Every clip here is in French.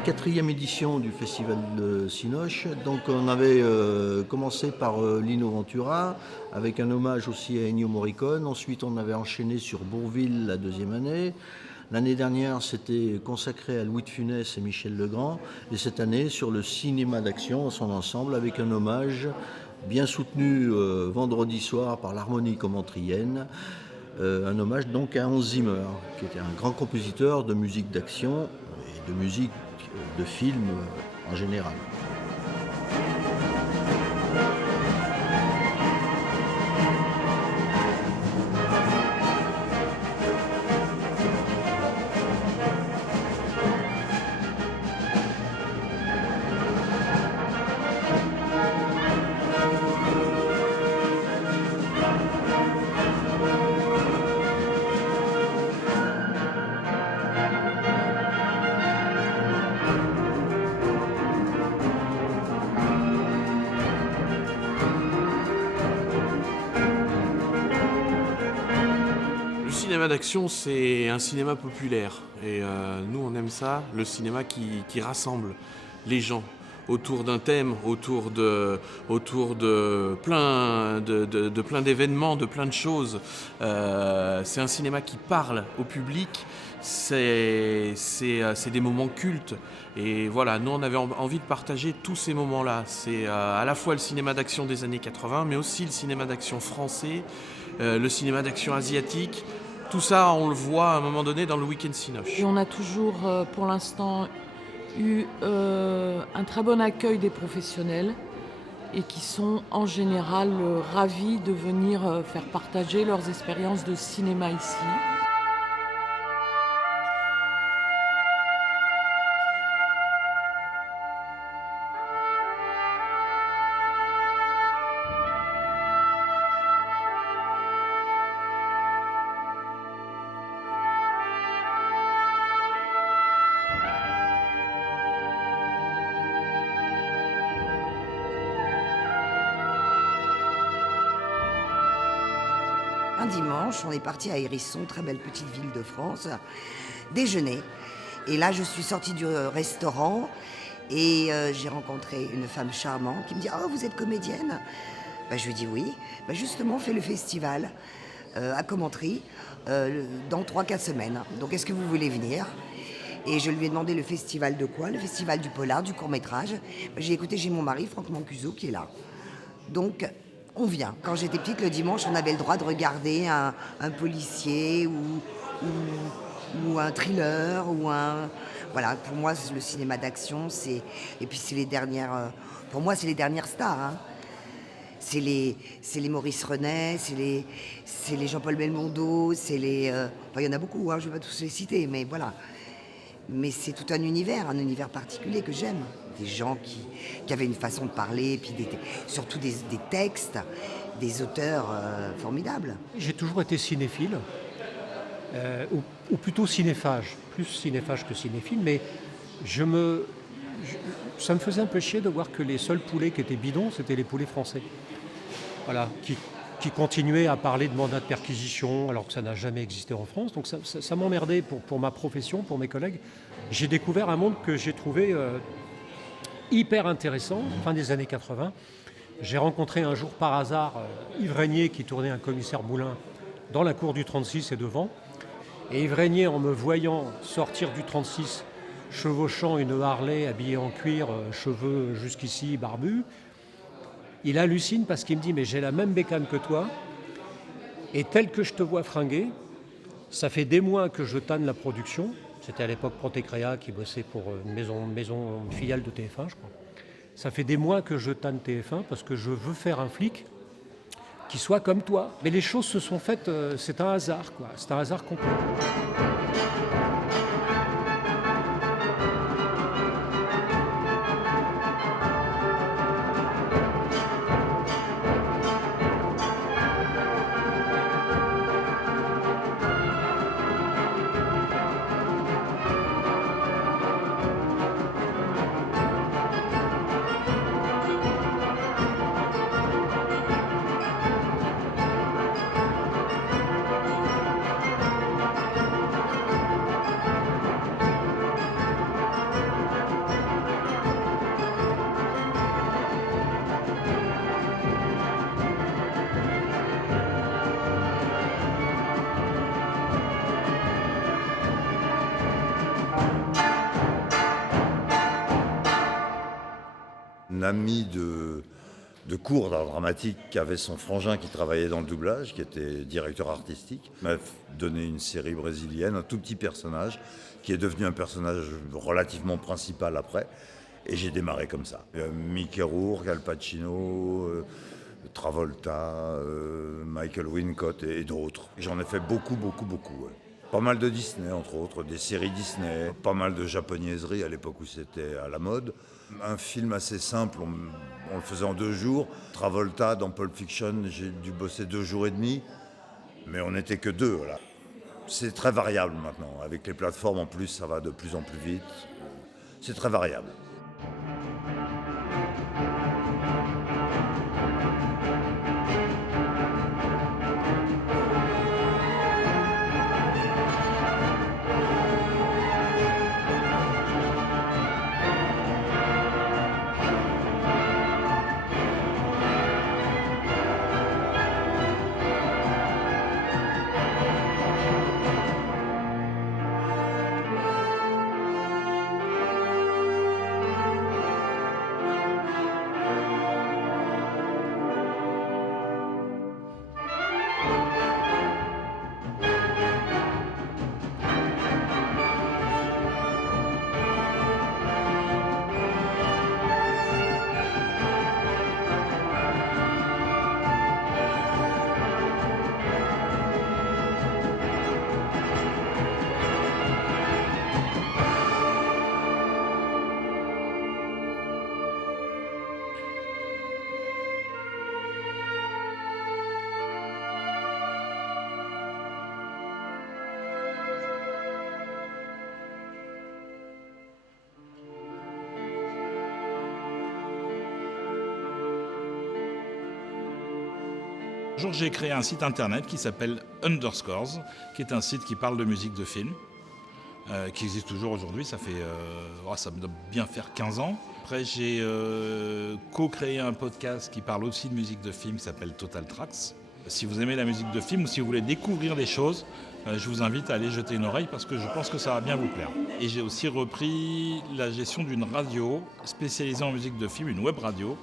la quatrième édition du festival de Cinoche. Donc on avait commencé par Lino Ventura, avec un hommage aussi à Ennio Morricone. Ensuite on avait enchaîné sur Bourvil la deuxième année. L'année dernière, c'était consacré à Louis de Funès et Michel Legrand. Et cette année, sur le cinéma d'action en son ensemble, avec un hommage bien soutenu vendredi soir par l'Harmonie Commentrienne. Un hommage donc à Hans Zimmer, qui était un grand compositeur de musique d'action et de musique de film en général. Le cinéma d'action, c'est un cinéma populaire. Et nous, on aime ça, le cinéma qui rassemble les gens autour d'un thème, autour de plein d'événements, de plein de choses. C'est un cinéma qui parle au public. C'est des moments cultes. Et voilà, nous, on avait envie de partager tous ces moments-là. C'est à la fois le cinéma d'action des années 80, mais aussi le cinéma d'action français, le cinéma d'action asiatique. Tout ça, on le voit à un moment donné dans le Week-end Cinoche. Et on a toujours, pour l'instant, eu un très bon accueil des professionnels et qui sont en général ravis de venir faire partager leurs expériences de cinéma ici. Un dimanche, on est parti à Hérisson, très belle petite ville de France, déjeuner. Et là, je suis sortie du restaurant et j'ai rencontré une femme charmante qui me dit « Oh, vous êtes comédienne ?» Je lui dis « Oui. » Justement, on fait le festival à Commentry dans 3-4 semaines. Donc, est-ce que vous voulez venir ? Et je lui ai demandé le festival de quoi ? Le festival du polar, du court-métrage. J'ai mon mari, Franck Mancuso, qui est là. Donc, on vient. Quand j'étais petite, le dimanche, on avait le droit de regarder un policier ou un thriller ou un... Voilà, pour moi, le cinéma d'action, c'est... Et puis, c'est les dernières... Pour moi, c'est les dernières stars. Hein. C'est les Maurice Renet, c'est les Jean-Paul Belmondo, c'est les... Enfin, il y en a beaucoup, hein, je ne vais pas tous les citer, mais voilà. Mais c'est tout un univers particulier que j'aime. Des gens qui avaient une façon de parler, et puis surtout des textes, des auteurs formidables. J'ai toujours été cinéphile, ou plutôt cinéphage, plus cinéphage que cinéphile, mais ça me faisait un peu chier de voir que les seuls poulets qui étaient bidons, c'était les poulets français. Voilà, qui continuaient à parler de mandat de perquisition, alors que ça n'a jamais existé en France. Donc ça m'emmerdait pour ma profession, pour mes collègues. J'ai découvert un monde que j'ai trouvé hyper intéressant, fin des années 80. J'ai rencontré un jour par hasard Yves Régnier qui tournait un commissaire Boulin dans la cour du 36 et devant. Et Yves Régnier, en me voyant sortir du 36, chevauchant une Harley habillée en cuir, cheveux jusqu'ici, barbu, il hallucine parce qu'il me dit « mais j'ai la même bécane que toi, et tel que je te vois fringuer, ça fait des mois que je tanne la production ». C'était à l'époque Protecréa qui bossait pour une maison filiale de TF1, je crois. Ça fait des mois que je tanne TF1 parce que je veux faire un flic qui soit comme toi. Mais les choses se sont faites, c'est un hasard, quoi. C'est un hasard complet. un ami de cours d'art dramatique qui avait son frangin qui travaillait dans le doublage, qui était directeur artistique, m'a donné une série brésilienne, un tout petit personnage, qui est devenu un personnage relativement principal après. Et j'ai démarré comme ça. Mickey Rourke, Al Pacino, Travolta, Michael Wincott et d'autres. J'en ai fait beaucoup. Ouais. Pas mal de Disney, entre autres, des séries Disney, pas mal de japonaiseries à l'époque où c'était à la mode. Un film assez simple, on le faisait en 2 jours. Travolta, dans Pulp Fiction, j'ai dû bosser 2 jours et demi, mais on n'était que 2. Voilà. C'est très variable maintenant. Avec les plateformes, en plus, ça va de plus en plus vite. C'est très variable. Un jour, j'ai créé un site internet qui s'appelle Underscores, qui est un site qui parle de musique de film, qui existe toujours aujourd'hui, ça doit bien faire 15 ans. Après, j'ai co-créé un podcast qui parle aussi de musique de film qui s'appelle Total Tracks. Si vous aimez la musique de film ou si vous voulez découvrir des choses, je vous invite à aller jeter une oreille parce que je pense que ça va bien vous plaire. Et j'ai aussi repris la gestion d'une radio spécialisée en musique de film, une web radio,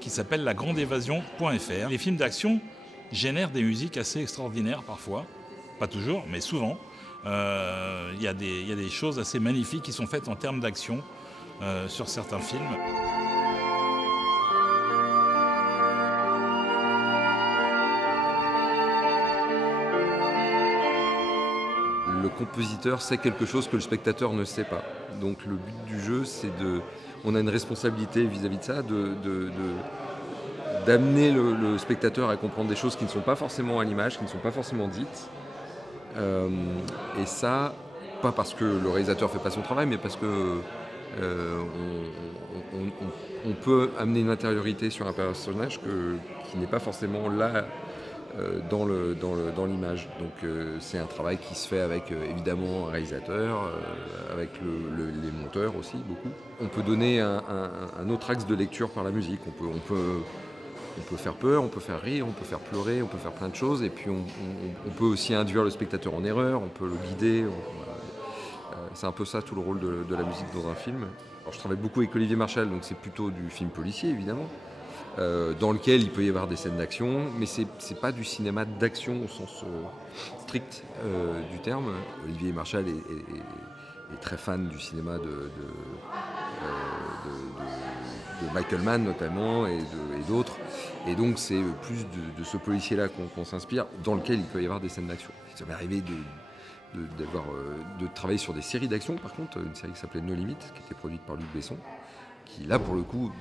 qui s'appelle lagrandeévasion.fr. Les films d'action génèrent des musiques assez extraordinaires parfois, pas toujours, mais souvent. Il y a des choses assez magnifiques qui sont faites en termes d'action sur certains films. Le compositeur sait quelque chose que le spectateur ne sait pas. Donc le but du jeu, c'est on a une responsabilité vis-à-vis de ça, d'amener le spectateur à comprendre des choses qui ne sont pas forcément à l'image, qui ne sont pas forcément dites. Et ça, pas parce que le réalisateur ne fait pas son travail, mais parce que on peut amener une intériorité sur un personnage qui n'est pas forcément là dans l'image. Donc c'est un travail qui se fait avec évidemment un réalisateur, avec les monteurs aussi, beaucoup. On peut donner un autre axe de lecture par la musique. On peut faire peur, on peut faire rire, on peut faire pleurer, on peut faire plein de choses. Et puis on peut aussi induire le spectateur en erreur, on peut le guider. C'est un peu ça tout le rôle de la musique dans un film. Alors, je travaille beaucoup avec Olivier Marchal, donc c'est plutôt du film policier évidemment. Dans lequel il peut y avoir des scènes d'action, mais c'est pas du cinéma d'action au sens strict du terme. Olivier Marchal est très fan du cinéma de Michael Mann notamment et d'autres. Et donc c'est plus de ce policier-là qu'on s'inspire, dans lequel il peut y avoir des scènes d'action. Ça m'est arrivé de travailler sur des séries d'action, par contre, une série qui s'appelait No Limit, qui était produite par Luc Besson, qui là pour le coup,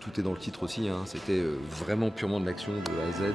tout est dans le titre aussi, hein. C'était vraiment purement de l'action de A à Z.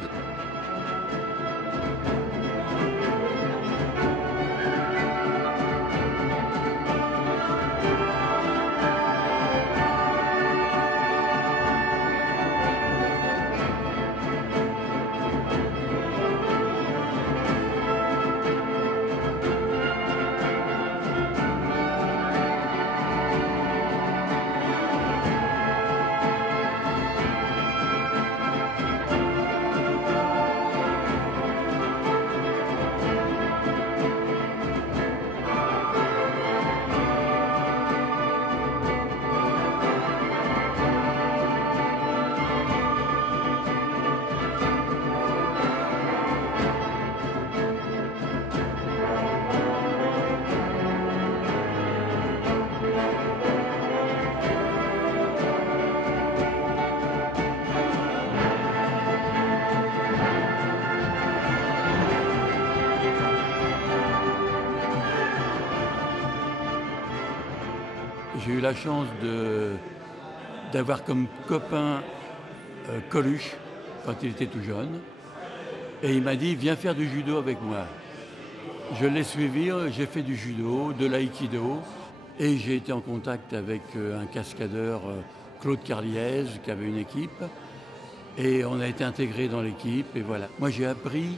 j'ai eu la chance d'avoir comme copain Coluche quand il était tout jeune. Et il m'a dit, viens faire du judo avec moi. Je l'ai suivi, j'ai fait du judo, de l'aïkido. Et j'ai été en contact avec un cascadeur, Claude Carliez, qui avait une équipe. Et on a été intégrés dans l'équipe. Et voilà. Moi, j'ai appris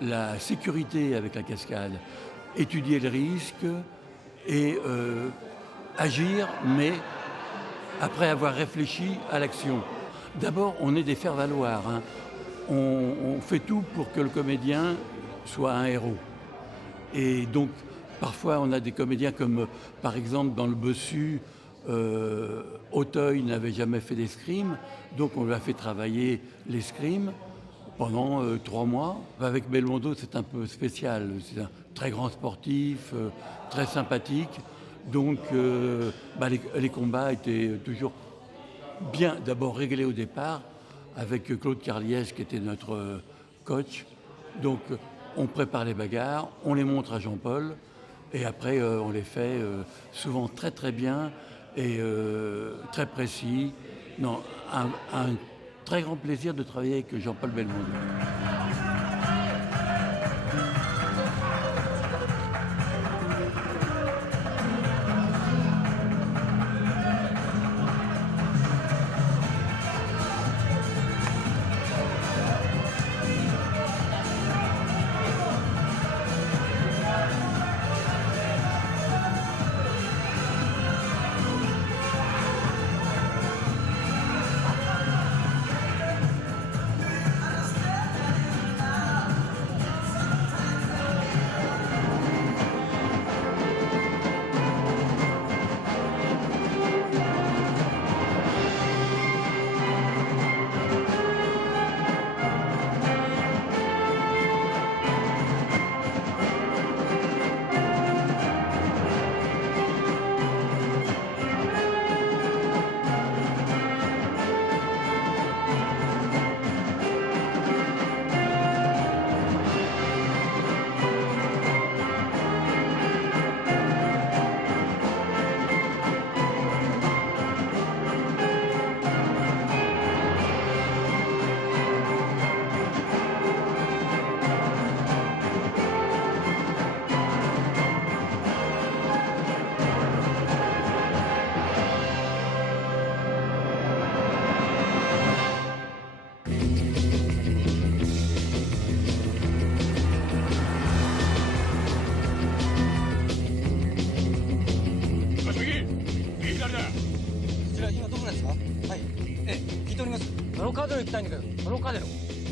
la sécurité avec la cascade. Étudier le risque et agir, mais après avoir réfléchi à l'action. D'abord, on est des faire-valoir. Hein. On fait tout pour que le comédien soit un héros. Et donc, parfois, on a des comédiens comme, par exemple, dans le Bossu, Auteuil n'avait jamais fait d'escrime, donc on lui a fait travailler l'escrime pendant 3 mois. Avec Belmondo, c'est un peu spécial. C'est un très grand sportif, très sympathique. Donc, les combats étaient toujours bien, d'abord réglés au départ, avec Claude Carliez qui était notre coach. Donc on prépare les bagarres, on les montre à Jean-Paul et après on les fait souvent très très bien et très précis. Non, un très grand plaisir de travailler avec Jean-Paul Belmondo.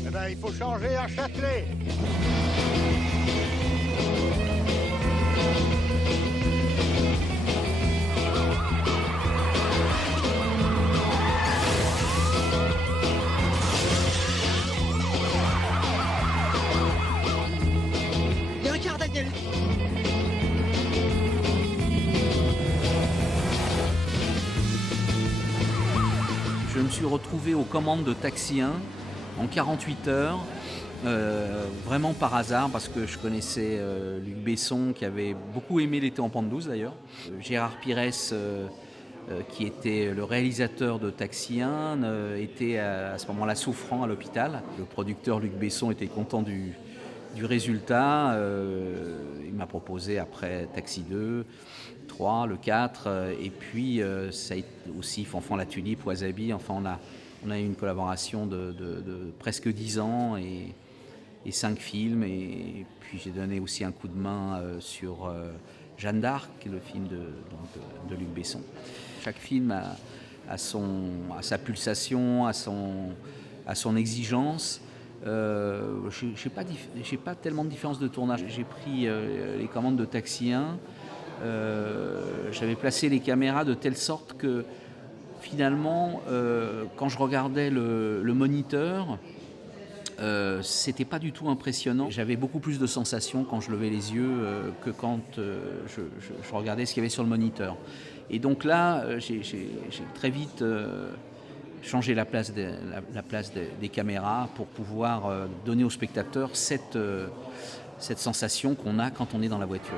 Eh ben, il faut changer à Châtelet. Et regarde Daniel. Je me suis retrouvé aux commandes de Taxi 1 en 48 heures, vraiment par hasard, parce que je connaissais Luc Besson, qui avait beaucoup aimé L'été en pente douce d'ailleurs. Gérard Pires, qui était le réalisateur de Taxi 1, était à ce moment-là souffrant à l'hôpital. Le producteur Luc Besson était content du résultat. Il m'a proposé après Taxi 2, 3, le 4, et puis ça a été aussi Fanfan la Tulipe, Wasabi. Enfin, on a eu une collaboration de presque 10 ans et 5 films. Et puis j'ai donné aussi un coup de main sur Jeanne d'Arc, le film de Luc Besson. Chaque film a sa pulsation, a son exigence. J'ai pas tellement de différence de tournage. J'ai pris les commandes de Taxi 1. J'avais placé les caméras de telle sorte que finalement, quand je regardais le moniteur, c'était pas du tout impressionnant. J'avais beaucoup plus de sensations quand je levais les yeux que quand je regardais ce qu'il y avait sur le moniteur. Et donc là, j'ai très vite changé la place des caméras pour pouvoir donner au spectateur cette sensation qu'on a quand on est dans la voiture.